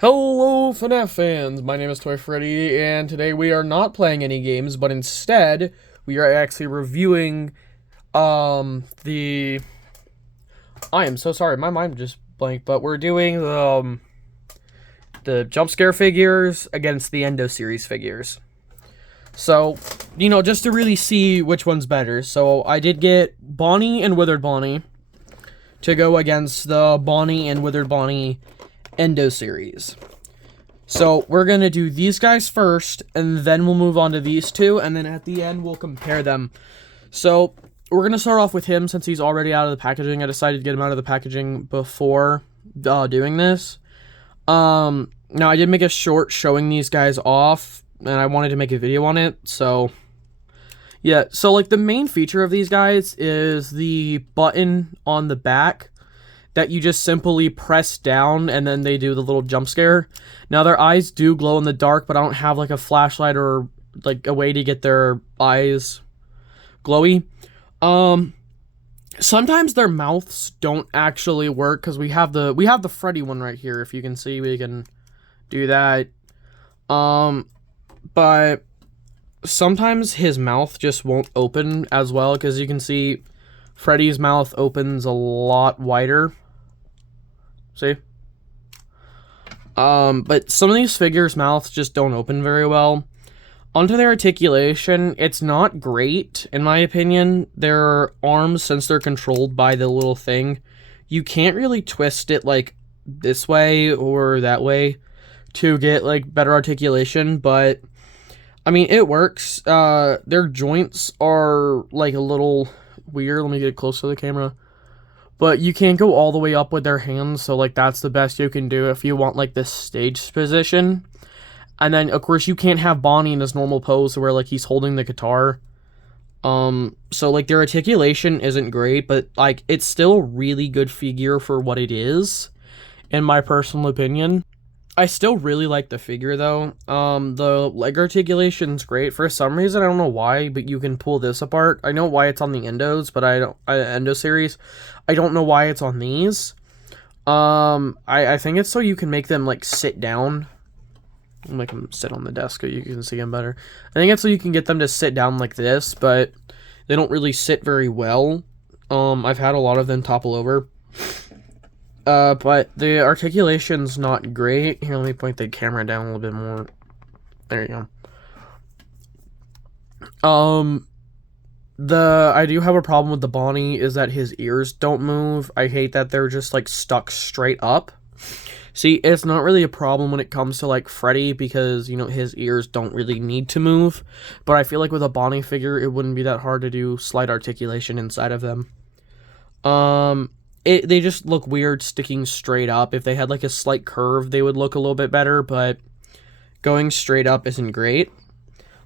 Hello, FNAF fans! My name is Toy Freddy, and today we are not playing any games, but instead, we are actually reviewing, the... I am so sorry, my mind just blanked, but we're doing the jump scare figures against the Endo series figures. So, just to really see which one's better. So, I did get Bonnie and Withered Bonnie to go against the Bonnie and Withered Bonnie Endo series. So we're going to do these guys first, and then we'll move on to these two, and then at the end we'll compare them. So we're going to start off with him since he's already out of the packaging. I decided to get him out of the packaging before doing this. Now I did make a short showing these guys off, and I wanted to make a video on it, so... Yeah, so like the main feature of these guys is the button on the back that you just simply press down and then they do the little jump scare. Now their eyes do glow in the dark, but I don't have like a flashlight or like a way to get their eyes glowy. Sometimes their mouths don't actually work because we have the Freddy one right here. If you can see, we can do that. But sometimes his mouth just won't open as well because you can see Freddy's mouth opens a lot wider. See? But some of these figures' mouths just don't open very well. Onto their articulation, it's not great, in my opinion. Their arms, since they're controlled by the little thing, you can't really twist it, like, this way or that way to get, like, better articulation, but, I mean, it works. Their joints are, like, a little weird. Let me get close to the camera. But you can't go all the way up with their hands, so, like, that's the best you can do if you want, like, this stage position. And then, of course, you can't have Bonnie in his normal pose where, like, he's holding the guitar. So, like, their articulation isn't great, but, like, it's still a really good figure for what it is, in my personal opinion. I still really like the figure, though. The leg articulation's great. For some reason, I don't know why, but you can pull this apart. I know why it's on the Endos, but Endo series. I don't know why it's on these. I think it's so you can make them, like, sit down. I'll make them sit on the desk so you can see them better. I think it's so you can get them to sit down like this, but they don't really sit very well. I've had a lot of them topple over. But the articulation's not great. Here, let me point the camera down a little bit more. There you go. I do have a problem with the Bonnie is that his ears don't move. I hate that they're just, like, stuck straight up. See, it's not really a problem when it comes to, like, Freddy because, his ears don't really need to move. But I feel like with a Bonnie figure, it wouldn't be that hard to do slight articulation inside of them. They just look weird sticking straight up. If they had, like, a slight curve, they would look a little bit better, but going straight up isn't great.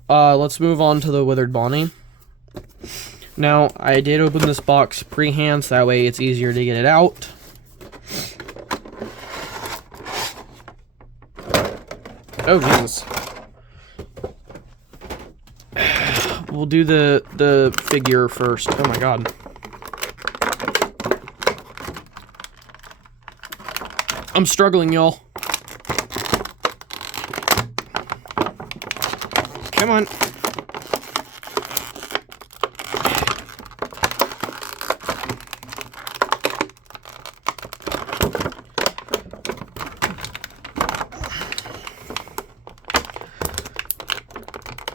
Let's move on to the Withered Bonnie. Now, I did open this box pre-hand, so that way it's easier to get it out. Oh, Jesus. We'll do the figure first. Oh, my God. I'm struggling, y'all. Come on.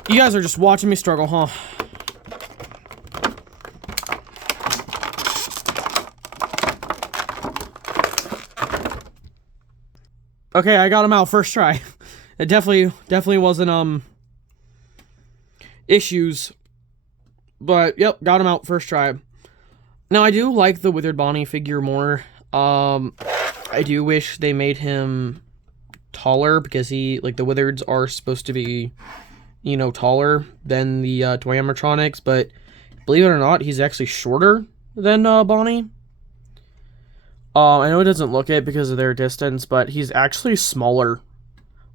You guys are just watching me struggle, huh? Okay, I got him out first try. It definitely wasn't, issues. But, yep, got him out first try. Now, I do like the Withered Bonnie figure more. I do wish they made him taller because the Withereds are supposed to be, taller than the Dwayamatronics, but believe it or not, he's actually shorter than Bonnie. I know it doesn't look it because of their distance, but he's actually smaller,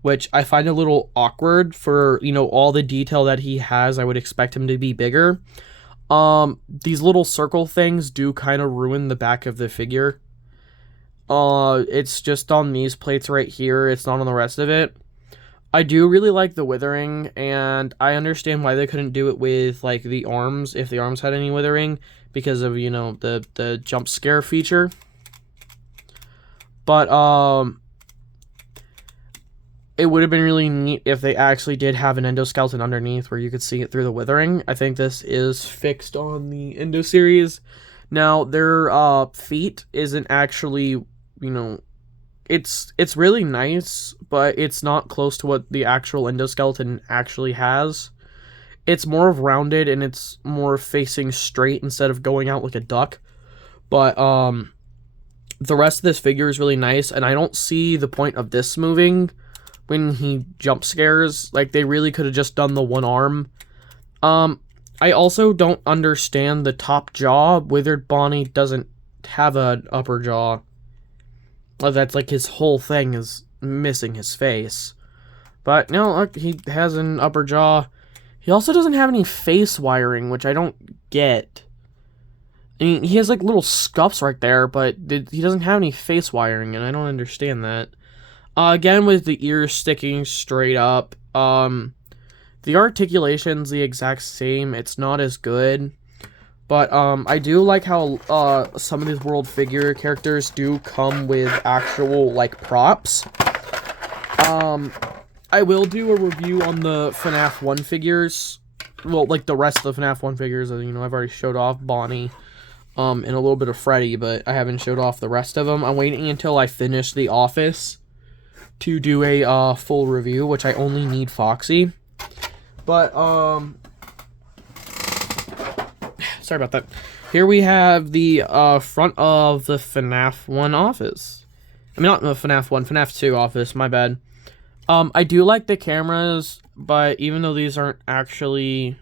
which I find a little awkward for, all the detail that he has. I would expect him to be bigger. These little circle things do kind of ruin the back of the figure. It's just on these plates right here. It's not on the rest of it. I do really like the withering, and I understand why they couldn't do it with, like, the arms, if the arms had any withering, because of, you know, the jump scare feature. But, it would have been really neat if they actually did have an endoskeleton underneath where you could see it through the withering. I think this is fixed on the Endo series. Now, their, feet isn't actually, you know, it's really nice, but it's not close to what the actual endoskeleton actually has. It's more of rounded, and it's more facing straight instead of going out like a duck. But the rest of this figure is really nice, and I don't see the point of this moving when he jump scares. Like, they really could have just done the one arm. I also don't understand the top jaw. Withered Bonnie doesn't have an upper jaw. That's like his whole thing is missing his face. But no, look, he has an upper jaw. He also doesn't have any face wiring, which I don't get. I mean, he has like little scuffs right there, but he doesn't have any face wiring, and I don't understand that. Again, with the ears sticking straight up, the articulation's the exact same. It's not as good. But, I do like how, some of these world figure characters do come with actual, like, props. I will do a review on the FNAF 1 figures. Well, like, the rest of the FNAF 1 figures. You know, I've already showed off Bonnie, and a little bit of Freddy, but I haven't showed off the rest of them. I'm waiting until I finish The Office to do a, full review, which I only need Foxy. But, sorry about that. Here we have the front of the FNAF 1 office. I mean, not the FNAF 1, FNAF 2 office, my bad. I do like the cameras, but even though these aren't actually,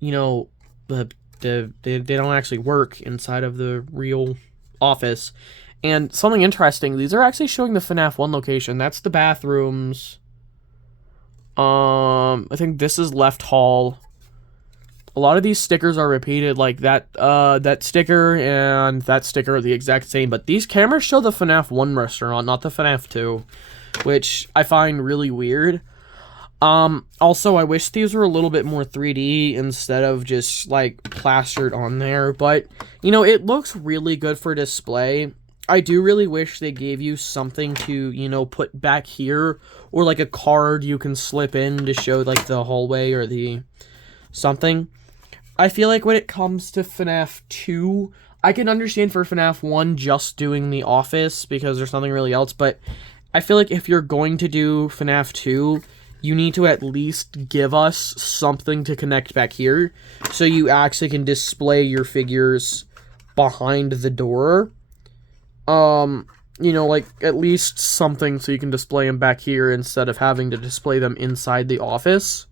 you know, they don't actually work inside of the real office. And something interesting, these are actually showing the FNAF 1 location. That's the bathrooms. I think this is left hall. A lot of these stickers are repeated, like that sticker and that sticker are the exact same, but these cameras show the FNAF 1 restaurant, not the FNAF 2, which I find really weird. Also, I wish these were a little bit more 3D instead of just, like, plastered on there, but, you know, it looks really good for display. I do really wish they gave you something to, you know, put back here, or, like, a card you can slip in to show, like, the hallway or the something. I feel like when it comes to FNAF 2, I can understand for FNAF 1 just doing the office because there's nothing really else, but I feel like if you're going to do FNAF 2, you need to at least give us something to connect back here so you actually can display your figures behind the door. You know, like, at least something so you can display them back here instead of having to display them inside the office.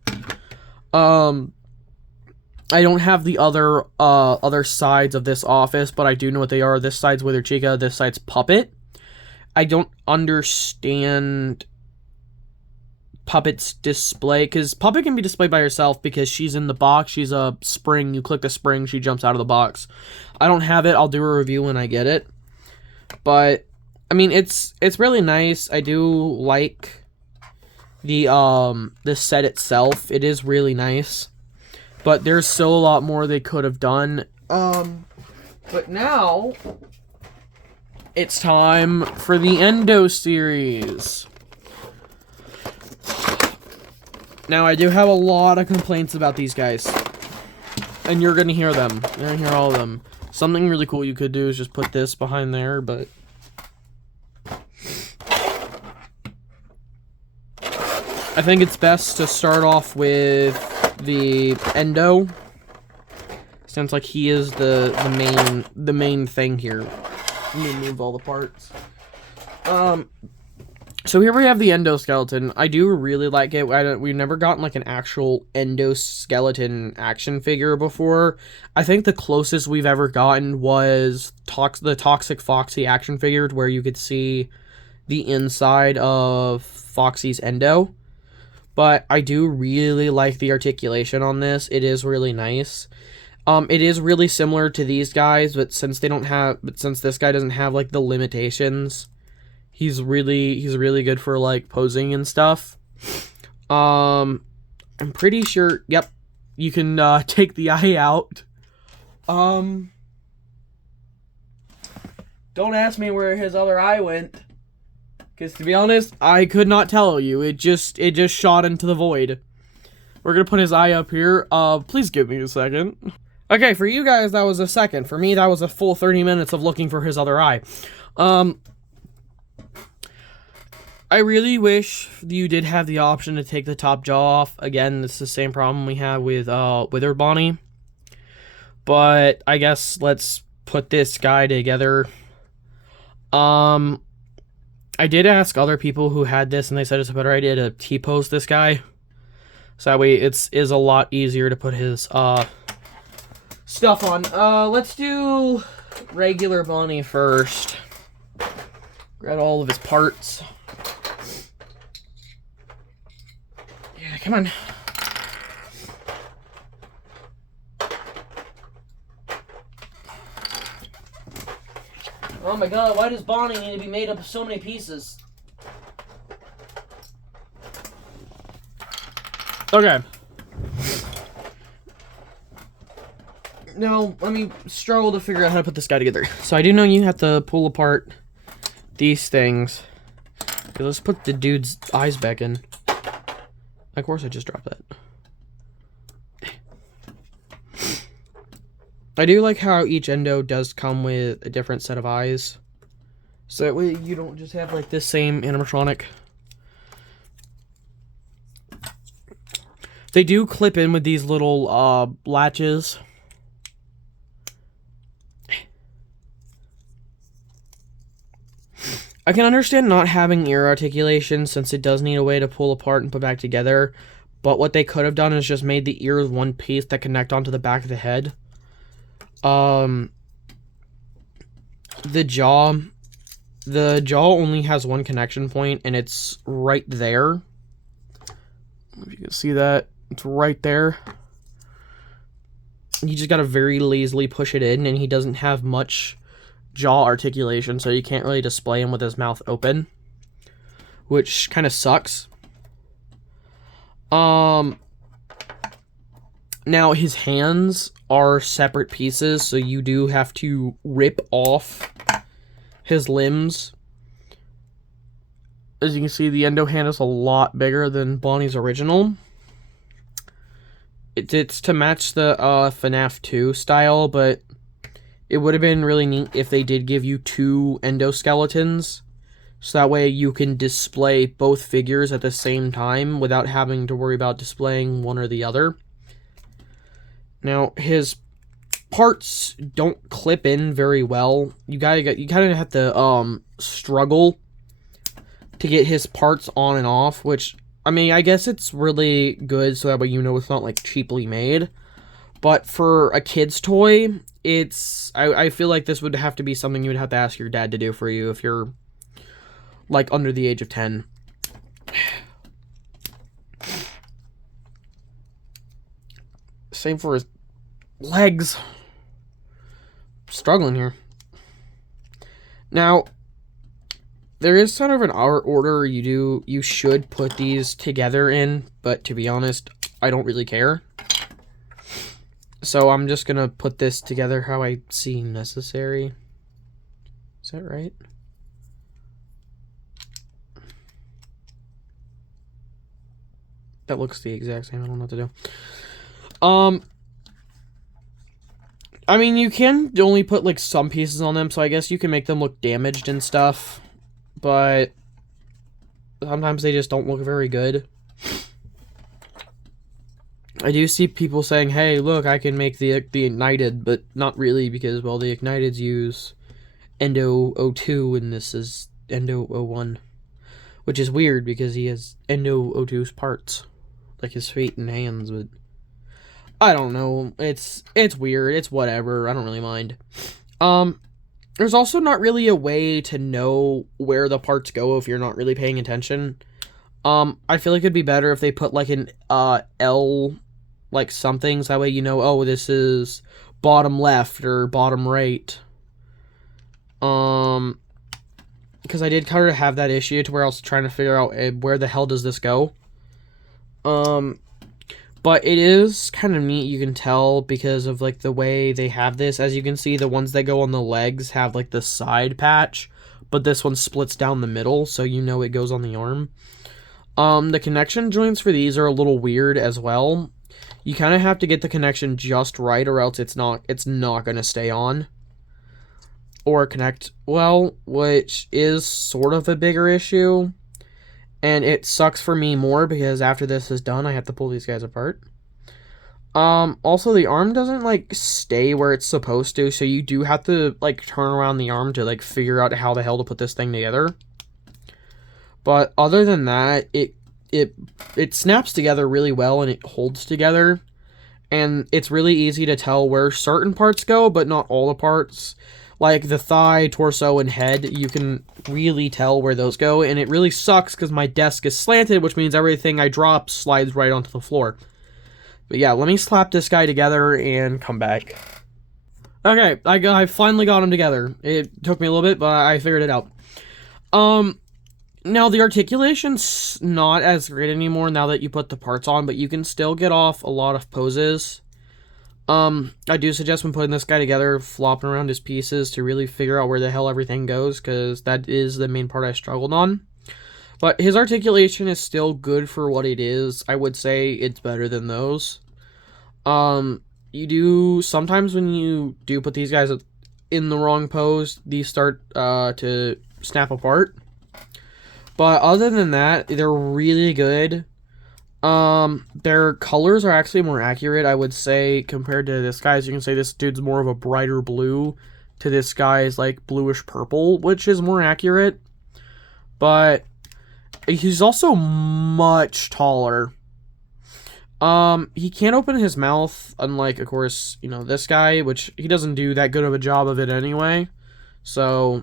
I don't have the other sides of this office, but I do know what they are. This side's Wither Chica, this side's Puppet. I don't understand Puppet's display, because Puppet can be displayed by herself because she's in the box. She's a spring. You click the spring, she jumps out of the box. I don't have it. I'll do a review when I get it. But, I mean, it's really nice. I do like the set itself. It is really nice. But there's still a lot more they could have done. But now, it's time for the Endo series. Now, I do have a lot of complaints about these guys. And you're gonna hear them. You're gonna hear all of them. Something really cool you could do is just put this behind there, but I think it's best to start off with the Endo. Sounds like he is the main thing here. Let me move all the parts. So here we have the endoskeleton. I do really like it. We've never gotten like an actual endoskeleton action figure before. I think the closest we've ever gotten was the Toxic Foxy action figure, where you could see the inside of Foxy's endo. But I do really like the articulation on this. It is really nice. It is really similar to these guys, but since this guy doesn't have like the limitations, he's really good for like posing and stuff. I'm pretty sure, yep, you can take the eye out. Don't ask me where his other eye went, because to be honest, I could not tell you. It just shot into the void. We're gonna put his eye up here. Please give me a second. Okay, for you guys, that was a second. For me, that was a full 30 minutes of looking for his other eye. I really wish you did have the option to take the top jaw off. Again, it's the same problem we have with Wither Bonnie. But I guess let's put this guy together. I did ask other people who had this, and they said it's a better idea to T-pose this guy. So that way it is a lot easier to put his stuff on. Let's do regular Bonnie first. Grab all of his parts. Yeah, come on. Oh my god, why does Bonnie need to be made up of so many pieces? Okay. Now, let me struggle to figure out how to put this guy together. So I do know you have to pull apart these things. Okay, let's put the dude's eyes back in. Of course I just dropped that. I do like how each endo does come with a different set of eyes. So that way you don't just have like this same animatronic. They do clip in with these little latches. I can understand not having ear articulation since it does need a way to pull apart and put back together. But what they could have done is just made the ears one piece that connect onto the back of the head. The jaw only has one connection point, and it's right there. If you can see that, it's right there. You just gotta very lazily push it in, and he doesn't have much jaw articulation, so you can't really display him with his mouth open, which kind of sucks. Now his hands are separate pieces, so you do have to rip off his limbs. As you can see, the endo hand is a lot bigger than Bonnie's original. It's to match the FNAF 2 style, but it would have been really neat if they did give you two endoskeletons, so that way you can display both figures at the same time without having to worry about displaying one or the other. Now, his parts don't clip in very well. You kind of have to struggle to get his parts on and off, which, I mean, I guess it's really good so that way you know it's not like cheaply made. But for a kid's toy, I feel like this would have to be something you would have to ask your dad to do for you if you're like under the age of 10. Same for his legs. Struggling here. Now, there is sort of an order you should put these together in, but to be honest, I don't really care. So I'm just gonna put this together how I see necessary. Is that right? That looks the exact same. I don't know what to do. I mean, you can only put, like, some pieces on them, so I guess you can make them look damaged and stuff, but sometimes they just don't look very good. I do see people saying, hey, look, I can make the Ignited, but not really, because, well, the Igniteds use Endo 02, and this is Endo 01, which is weird, because he has Endo 02's parts, like his feet and hands, but I don't know. It's weird. It's whatever. I don't really mind. There's also not really a way to know where the parts go if you're not really paying attention. I feel like it'd be better if they put like an L like some things. That way you know, oh, this is bottom left or bottom right. Because I did kind of have that issue to where I was trying to figure out where the hell does this go. But it is kind of neat, you can tell, because of, like, the way they have this. As you can see, the ones that go on the legs have, like, the side patch, but this one splits down the middle, so you know it goes on the arm. The connection joints for these are a little weird as well. You kind of have to get the connection just right, or else it's not going to stay on. Or connect well, which is sort of a bigger issue. And it sucks for me more because after this is done, I have to pull these guys apart. Also, the arm doesn't, like, stay where it's supposed to, so you do have to, like, turn around the arm to, like, figure out how the hell to put this thing together. But other than that, it snaps together really well, and it holds together. And it's really easy to tell where certain parts go, but not all the parts. Like the thigh, torso, and head, you can really tell where those go, and it really sucks because my desk is slanted, which means everything I drop slides right onto the floor. But yeah, let me slap this guy together and come back. Okay, I finally got him together. It took me a little bit, but I figured it out. Now the articulation's not as great anymore now that you put the parts on, but you can still get off a lot of poses. I do suggest when putting this guy together, flopping around his pieces to really figure out where the hell everything goes, because that is the main part I struggled on. But his articulation is still good for what it is. I would say it's better than those. You do, sometimes when you do put these guys in the wrong pose, these start to snap apart. But other than that, they're really good. Their colors are actually more accurate, I would say, compared to this guy. As you can say, this dude's more of a brighter blue to this guy's, like, bluish purple, which is more accurate. But he's also much taller. He can't open his mouth, unlike, of course, you know, this guy, which he doesn't do that good of a job of it anyway. So,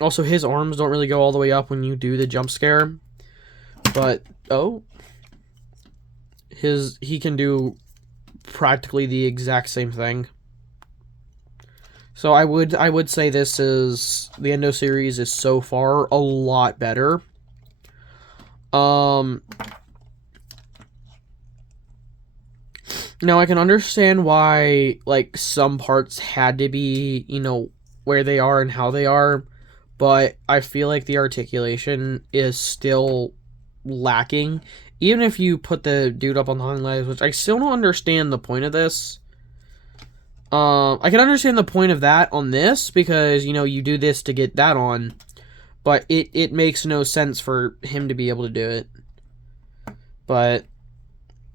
also, his arms don't really go all the way up when you do the jump scare. But, oh. He can do practically the exact same thing. So I would say this is, the Endo series is so far a lot better. Now I can understand why, like, some parts had to be, you know, where they are and how they are. But I feel like the articulation is still lacking. Even if you put the dude up on the hind legs, which I still don't understand the point of this. I can understand the point of that on this, because, you know, you do this to get that on. But it makes no sense for him to be able to do it. But,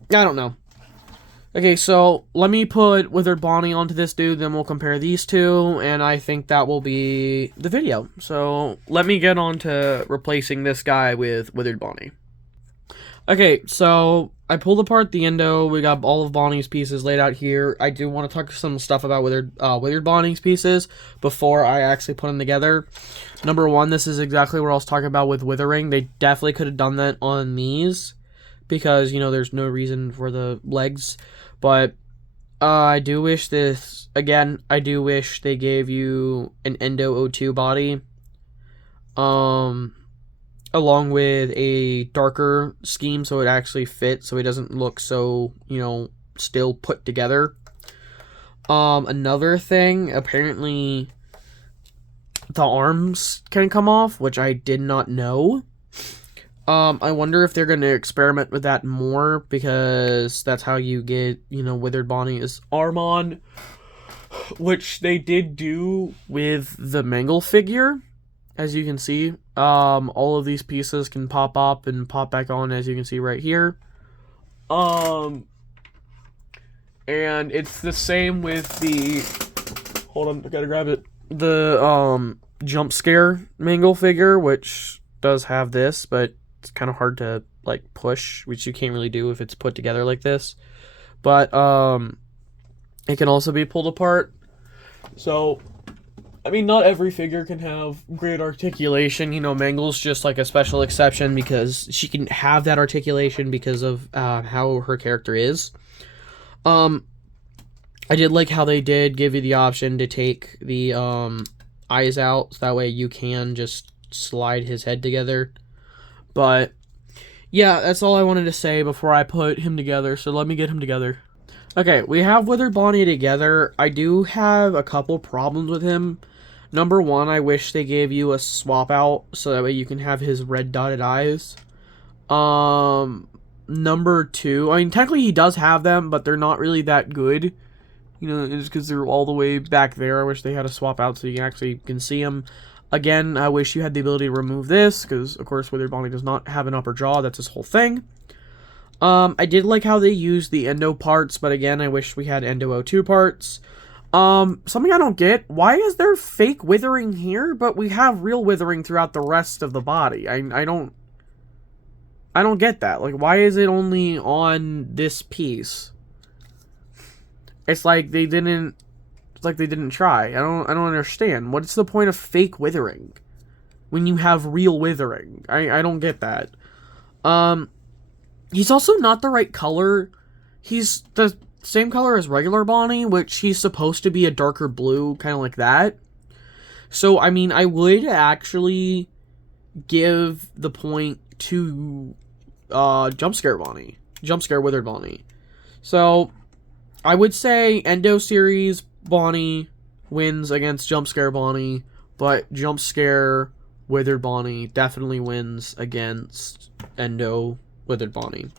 I don't know. Okay, so let me put Withered Bonnie onto this dude, then we'll compare these two, and I think that will be the video. So let me get on to replacing this guy with Withered Bonnie. Okay, so I pulled apart the Endo. We got all of Bonnie's pieces laid out here. I do want to talk some stuff about Withered Bonnie's pieces before I actually put them together. Number one, this is exactly what I was talking about with withering. They definitely could have done that on these, because, you know, there's no reason for the legs. But I do wish this, again, I do wish they gave you an Endo O2 body, along with a darker scheme so it actually fits, so it doesn't look so, you know, still put together. Another thing, apparently the arms can come off, which I did not know. I wonder if they're going to experiment with that more, because that's how you get, you know, Withered Bonnie's arm on, which they did do with the Mangle figure, as you can see. All of these pieces can pop up and pop back on, as you can see right here. And it's the same with the, hold on, I gotta grab it, the, jump scare Mangle figure, which does have this, but it's kind of hard to, like, push, which you can't really do if it's put together like this. But, it can also be pulled apart. So, I mean, not every figure can have great articulation. You know, Mangle's just like a special exception because she can have that articulation because of how her character is. I did like how they did give you the option to take the eyes out, so that way you can just slide his head together. But yeah, that's all I wanted to say before I put him together, so let me get him together. Okay, we have Withered Bonnie together. I do have a couple problems with him. Number one, I wish they gave you a swap out so that way you can have his red dotted eyes. Number two, I mean, technically he does have them, but they're not really that good. You know, it's because they're all the way back there. I wish they had a swap out so you actually can see them. Again, I wish you had the ability to remove this, because, of course, Withered Bonnie does not have an upper jaw. That's his whole thing. I did like how they used the endo parts, but again, I wish we had endo O2 parts. Something I don't get, why is there fake withering here, but we have real withering throughout the rest of the body? I don't get that. Like, why is it only on this piece? It's like they didn't try. I don't understand. What's the point of fake withering when you have real withering? I don't get that. He's also not the right color. He's the same color as regular Bonnie, which he's supposed to be a darker blue, kind of like that. So, I mean, I would actually give the point to Jumpscare Bonnie. Jumpscare Withered Bonnie. So, I would say Endo Series Bonnie wins against Jumpscare Bonnie, but Jumpscare Withered Bonnie definitely wins against Endo Withered Bonnie.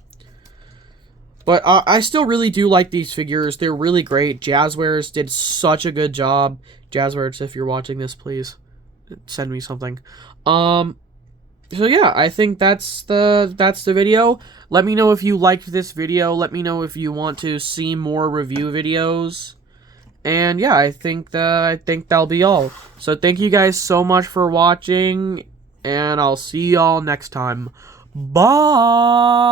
But I still really do like these figures. They're really great. Jazwares did such a good job. Jazwares, if you're watching this, please send me something. So yeah, I think that's the video. Let me know if you liked this video. Let me know if you want to see more review videos. And yeah, I think that'll be all. So thank you guys so much for watching, and I'll see y'all next time. Bye!